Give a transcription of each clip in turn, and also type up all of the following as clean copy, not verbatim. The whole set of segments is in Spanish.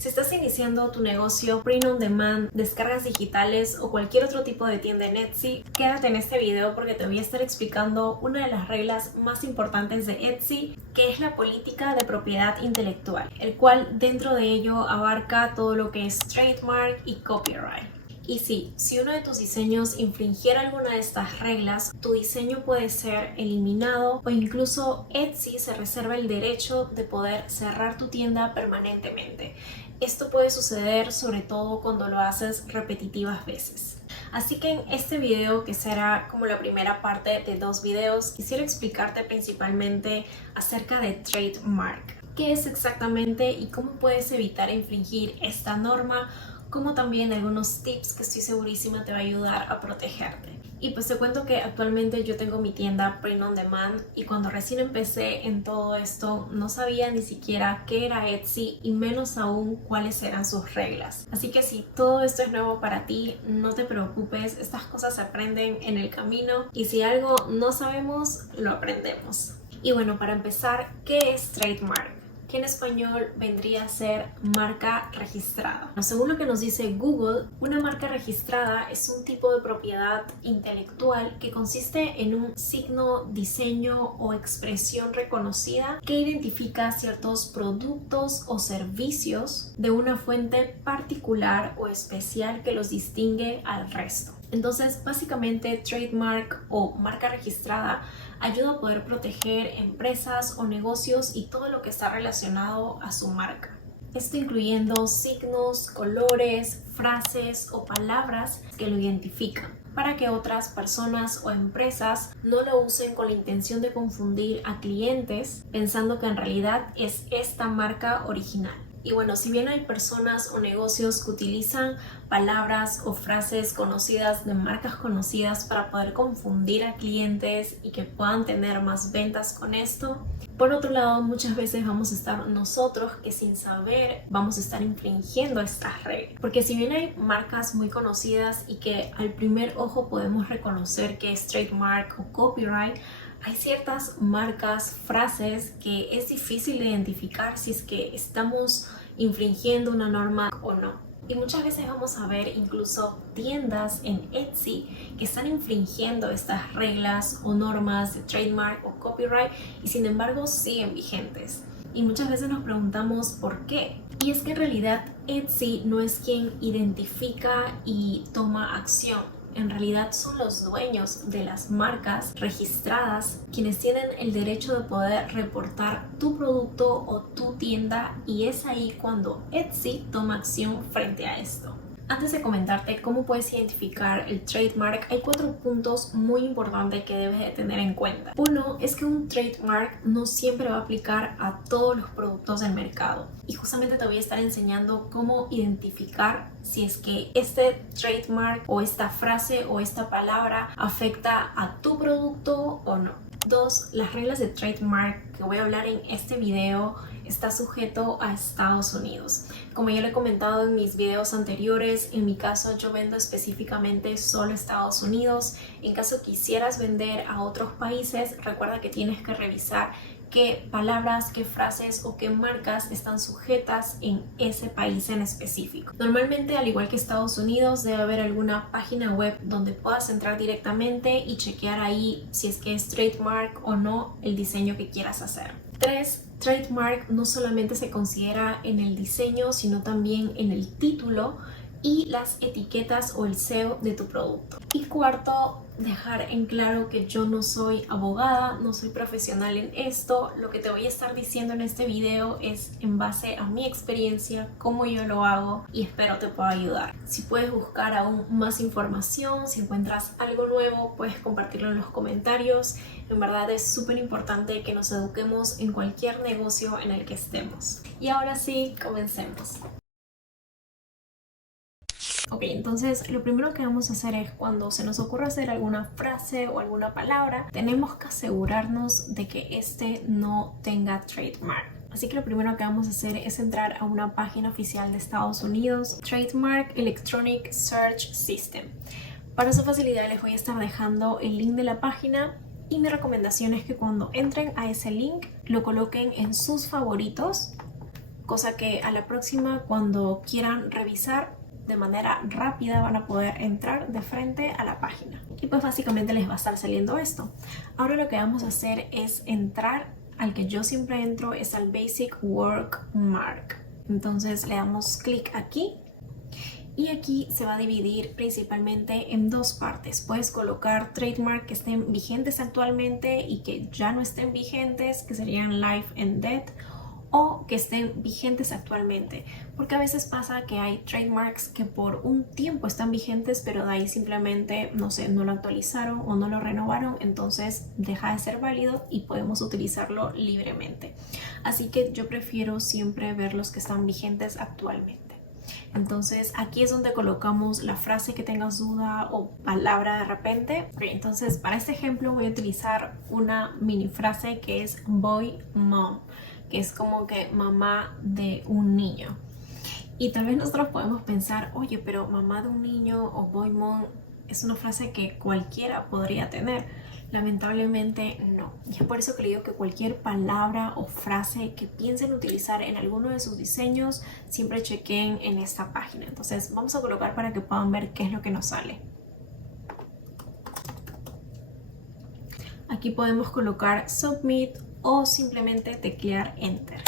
Si estás iniciando tu negocio, print on demand, descargas digitales o cualquier otro tipo de tienda en Etsy, quédate en este video porque te voy a estar explicando una de las reglas más importantes de Etsy, que es la política de propiedad intelectual, el cual dentro de ello abarca todo lo que es trademark y copyright. Y sí, si uno de tus diseños infringiera alguna de estas reglas, tu diseño puede ser eliminado o incluso Etsy se reserva el derecho de poder cerrar tu tienda permanentemente. Esto puede suceder sobre todo cuando lo haces repetitivas veces. Así que en este video, que será como la primera parte de 2 videos, quisiera explicarte principalmente acerca de trademark. ¿Qué es exactamente y cómo puedes evitar infringir esta norma? Como también algunos tips que estoy segurísima te va a ayudar a protegerte. Y pues te cuento que actualmente yo tengo mi tienda Print on Demand y cuando recién empecé en todo esto no sabía ni siquiera qué era Etsy y menos aún cuáles eran sus reglas. Así que si todo esto es nuevo para ti, no te preocupes, estas cosas se aprenden en el camino y si algo no sabemos, lo aprendemos. Y bueno, para empezar, ¿qué es trademark? Que en español vendría a ser marca registrada. Según lo que nos dice Google, una marca registrada es un tipo de propiedad intelectual que consiste en un signo, diseño o expresión reconocida que identifica ciertos productos o servicios de una fuente particular o especial que los distingue al resto. Entonces, básicamente, trademark o marca registrada ayuda a poder proteger empresas o negocios y todo lo que está relacionado a su marca. Esto incluyendo signos, colores, frases o palabras que lo identifican, para que otras personas o empresas no lo usen con la intención de confundir a clientes pensando que en realidad es esta marca original. Y bueno, si bien hay personas o negocios que utilizan palabras o frases conocidas de marcas conocidas para poder confundir a clientes y que puedan tener más ventas con esto, por otro lado, muchas veces vamos a estar nosotros que sin saber vamos a estar infringiendo estas reglas. Porque si bien hay marcas muy conocidas y que al primer ojo podemos reconocer que es trademark o copyright, hay ciertas marcas, frases que es difícil de identificar si es que estamos infringiendo una norma o no. Y muchas veces vamos a ver incluso tiendas en Etsy que están infringiendo estas reglas o normas de trademark o copyright y sin embargo siguen vigentes. Y muchas veces nos preguntamos por qué. Y es que en realidad Etsy no es quien identifica y toma acción. En realidad son los dueños de las marcas registradas quienes tienen el derecho de poder reportar tu producto o tu tienda y es ahí cuando Etsy toma acción frente a esto. Antes de comentarte cómo puedes identificar el trademark, hay 4 puntos muy importantes que debes de tener en cuenta. Uno es que un trademark no siempre va a aplicar a todos los productos del mercado. Y justamente te voy a estar enseñando cómo identificar si es que este trademark o esta frase o esta palabra afecta a tu producto o no. 2. Las reglas de trademark que voy a hablar en este video está sujeto a Estados Unidos. Como ya lo he comentado en mis videos anteriores, en mi caso yo vendo específicamente solo Estados Unidos. En caso quisieras vender a otros países, recuerda que tienes que revisar qué palabras, qué frases o qué marcas están sujetas en ese país en específico. Normalmente, al igual que Estados Unidos, debe haber alguna página web donde puedas entrar directamente y chequear ahí si es que es trademark o no el diseño que quieras hacer. 3. Trademark no solamente se considera en el diseño, sino también en el título y las etiquetas o el SEO de tu producto. Y 4, dejar en claro que yo no soy abogada, no soy profesional en esto. Lo que te voy a estar diciendo en este video es en base a mi experiencia, cómo yo lo hago y espero te pueda ayudar. Si puedes buscar aún más información, si encuentras algo nuevo, puedes compartirlo en los comentarios. En verdad es súper importante que nos eduquemos en cualquier negocio en el que estemos. Y ahora sí, comencemos. Ok, entonces lo primero que vamos a hacer es cuando se nos ocurra hacer alguna frase o alguna palabra, tenemos que asegurarnos de que este no tenga trademark. Así que lo primero que vamos a hacer es entrar a una página oficial de Estados Unidos, Trademark Electronic Search System. Para su facilidad les voy a estar dejando el link de la página y mi recomendación es que cuando entren a ese link lo coloquen en sus favoritos cosa que a la próxima, cuando quieran revisar de manera rápida, van a poder entrar de frente a la página y pues básicamente les va a estar saliendo esto. Ahora lo que vamos a hacer es entrar al que yo siempre entro, es al Basic Work Mark. Entonces le damos clic aquí y aquí se va a dividir principalmente en dos partes. Puedes colocar trademark que estén vigentes actualmente y que ya no estén vigentes, que serían live and dead, o que estén vigentes actualmente, porque a veces pasa que hay trademarks que por un tiempo están vigentes, pero de ahí simplemente, no sé, no lo actualizaron o no lo renovaron, entonces deja de ser válido y podemos utilizarlo libremente. Así que yo prefiero siempre ver los que están vigentes actualmente. Entonces aquí es donde colocamos la frase que tengas duda o palabra de repente. Entonces para este ejemplo voy a utilizar una mini frase que es boy mom, que es como que mamá de un niño. Y tal vez nosotros podemos pensar, oye, pero mamá de un niño o boy mom es una frase que cualquiera podría tener. Lamentablemente no. Y es por eso que le digo que cualquier palabra o frase que piensen utilizar en alguno de sus diseños, siempre chequen en esta página. Entonces vamos a colocar para que puedan ver qué es lo que nos sale. Aquí podemos colocar submit o simplemente teclear enter.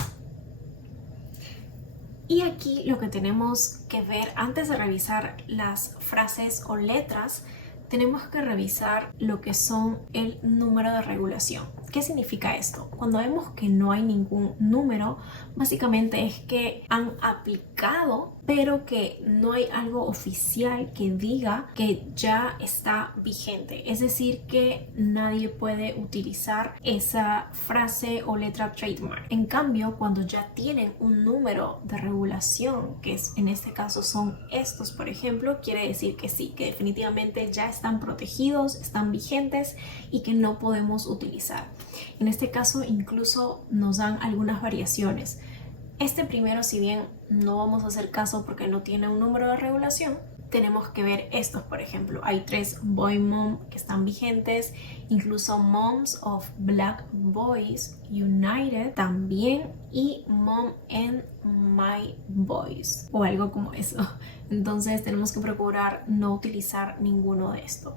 Y aquí lo que tenemos que ver antes de revisar las frases o letras, tenemos que revisar lo que son el número de regulación. ¿Qué significa esto? Cuando vemos que no hay ningún número, básicamente es que han aplicado, pero que no hay algo oficial que diga que ya está vigente. Es decir, que nadie puede utilizar esa frase o letra trademark. En cambio, cuando ya tienen un número de regulación, que es, en este caso son estos, por ejemplo, quiere decir que sí, que definitivamente ya están protegidos, están vigentes y que no podemos utilizar. En este caso incluso nos dan algunas variaciones. Este primero, si bien no vamos a hacer caso porque no tiene un número de regulación, tenemos que ver estos, por ejemplo. Hay 3 boy mom que están vigentes, incluso Moms of Black Boys United también, y Mom and My Boys o algo como eso. Entonces tenemos que procurar no utilizar ninguno de estos.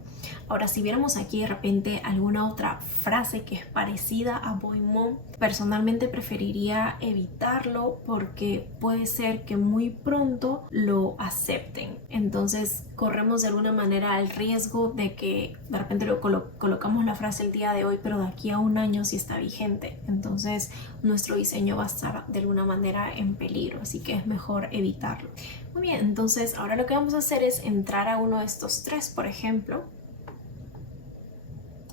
Ahora, si viéramos aquí de repente alguna otra frase que es parecida a boy mom, personalmente preferiría evitarlo porque puede ser que muy pronto lo acepten. Entonces corremos de alguna manera el riesgo de que de repente colocamos la frase el día de hoy, pero de aquí a un año sí está vigente. Entonces nuestro diseño va a estar de alguna manera en peligro, así que es mejor evitarlo. Muy bien, entonces ahora lo que vamos a hacer es entrar a uno de estos 3, por ejemplo.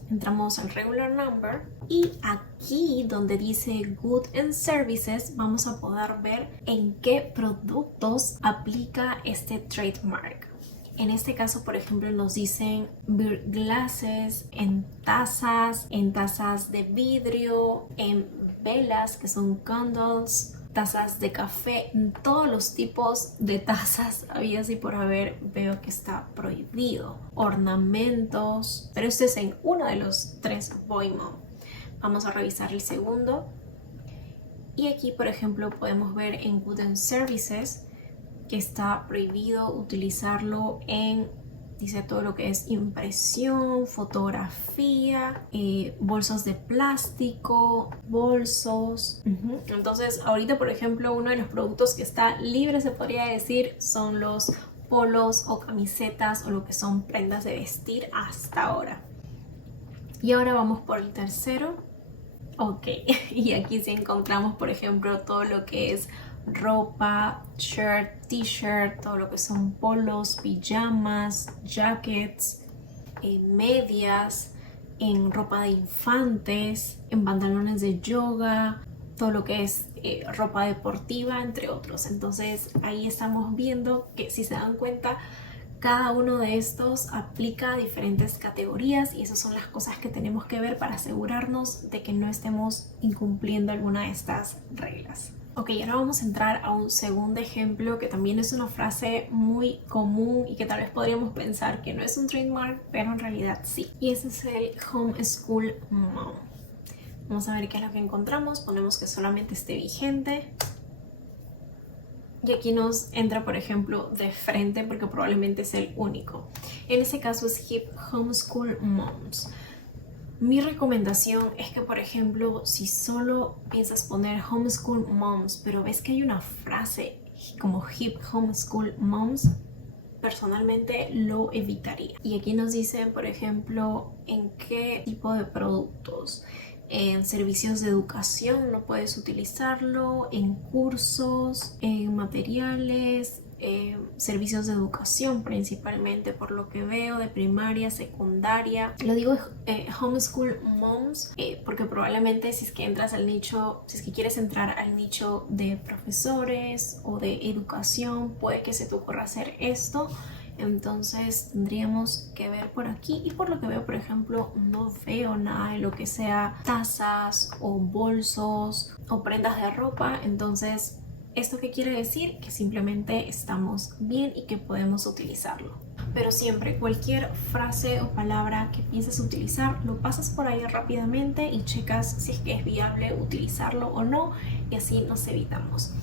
Entramos al regular number y aquí donde dice Goods and Services vamos a poder ver en qué productos aplica este trademark. En este caso, por ejemplo, nos dicen beer glasses, en tazas de vidrio, en velas que son candles, tazas de café, todos los tipos de tazas habidas y por haber veo que está prohibido. Ornamentos, pero este es en uno de los 3 boy mom. Vamos a revisar el segundo y aquí, por ejemplo, podemos ver en Goods and Services que está prohibido utilizarlo en, dice todo lo que es impresión, fotografía, bolsos de plástico, bolsos. Entonces ahorita, por ejemplo, uno de los productos que está libre, se podría decir, son los polos o camisetas o lo que son prendas de vestir hasta ahora. Y ahora vamos por el tercero. Ok, y aquí sí encontramos, por ejemplo, todo lo que es ropa, shirt, t-shirt, todo lo que son polos, pijamas, jackets, medias, en ropa de infantes, en pantalones de yoga, todo lo que es ropa deportiva, entre otros. Entonces ahí estamos viendo que, si se dan cuenta, cada uno de estos aplica a diferentes categorías y esas son las cosas que tenemos que ver para asegurarnos de que no estemos incumpliendo alguna de estas reglas. Ok, ahora vamos a entrar a un segundo ejemplo que también es una frase muy común y que tal vez podríamos pensar que no es un trademark, pero en realidad sí. Y ese es el homeschool mom. Vamos a ver qué es lo que encontramos. Ponemos que solamente esté vigente. Y aquí nos entra, por ejemplo, de frente porque probablemente es el único. En este caso es Hip Homeschool Moms. Mi recomendación es que, por ejemplo, si solo piensas poner Homeschool Moms, pero ves que hay una frase como Hip Homeschool Moms, personalmente lo evitaría. Y aquí nos dicen, por ejemplo, en qué tipo de productos. En servicios de educación no puedes utilizarlo, en cursos, en materiales, servicios de educación principalmente, por lo que veo, de primaria, secundaria. Lo digo Homeschool Moms porque probablemente si es que entras al nicho, si es que quieres entrar al nicho de profesores o de educación, puede que se te ocurra hacer esto. Entonces tendríamos que ver por aquí, y por lo que veo, por ejemplo, no veo nada de lo que sea tazas o bolsos o prendas de ropa. Entonces, ¿esto qué quiere decir? Que simplemente estamos bien y que podemos utilizarlo. Pero siempre, cualquier frase o palabra que pienses utilizar, lo pasas por ahí rápidamente y checas si es que es viable utilizarlo o no, y así nos evitamos.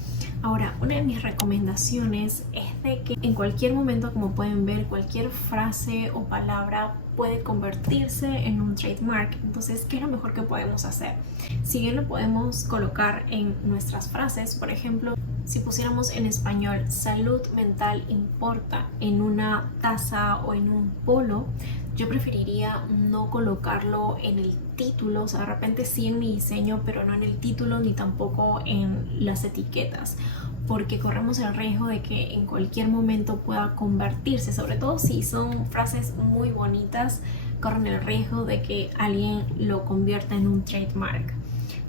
Ahora, una de mis recomendaciones es de que en cualquier momento, como pueden ver, cualquier frase o palabra puede convertirse en un trademark. Entonces, ¿qué es lo mejor que podemos hacer? Si bien lo podemos colocar en nuestras frases, por ejemplo, si pusiéramos en español salud mental importa en una taza o en un polo, yo preferiría no colocarlo en el título, o sea, de repente sí en mi diseño, pero no en el título ni tampoco en las etiquetas, porque corremos el riesgo de que en cualquier momento pueda convertirse, sobre todo si son frases muy bonitas, corren el riesgo de que alguien lo convierta en un trademark.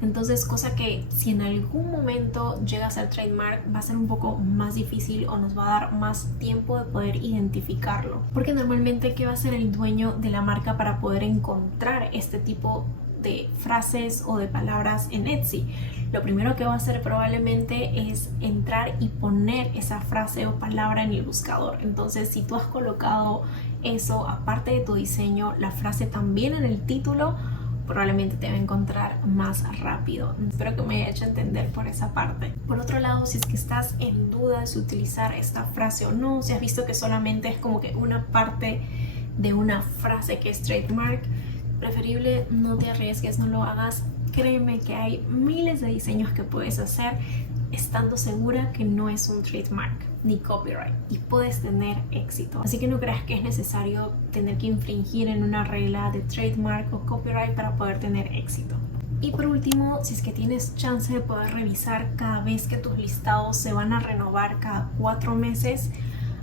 Entonces, cosa que si en algún momento llega a ser trademark, va a ser un poco más difícil o nos va a dar más tiempo de poder identificarlo. Porque normalmente, ¿qué va a hacer el dueño de la marca para poder encontrar este tipo de frases o de palabras en Etsy? Lo primero que va a hacer probablemente es entrar y poner esa frase o palabra en el buscador. Entonces, si tú has colocado eso, aparte de tu diseño, la frase también en el título, probablemente te va a encontrar más rápido. Espero que me haya hecho entender por esa parte. Por otro lado, si es que estás en duda de si utilizar esta frase o no, si has visto que solamente es como que una parte de una frase que es trademark, preferible no te arriesgues, no lo hagas. Créeme que hay miles de diseños que puedes hacer estando segura que no es un trademark ni copyright, y puedes tener éxito. Así que no creas que es necesario tener que infringir en una regla de trademark o copyright para poder tener éxito. Y por último, si es que tienes chance de poder revisar cada vez que tus listados se van a renovar cada 4 meses,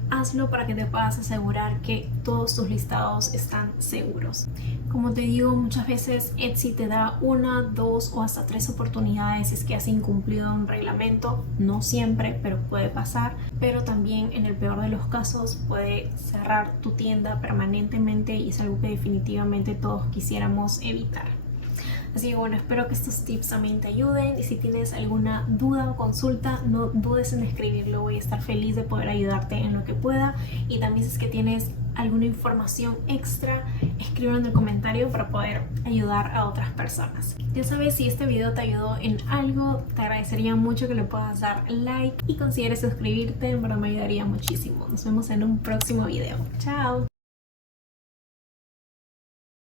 hazlo para que te puedas asegurar que todos tus listados están seguros. Como te digo, muchas veces Etsy te da 1, 2 o hasta 3 oportunidades si es que has incumplido un reglamento. No siempre, pero puede pasar. Pero también en el peor de los casos puede cerrar tu tienda permanentemente, y es algo que definitivamente todos quisiéramos evitar. Así que bueno, espero que estos tips también te ayuden, y si tienes alguna duda o consulta, no dudes en escribirlo. Voy a estar feliz de poder ayudarte en lo que pueda. Y también si es que tienes alguna información extra, escríbelo en el comentario para poder ayudar a otras personas. Ya sabes, si este video te ayudó en algo, te agradecería mucho que le puedas dar like y consideres suscribirte, en verdad me ayudaría muchísimo. Nos vemos en un próximo video. Chao.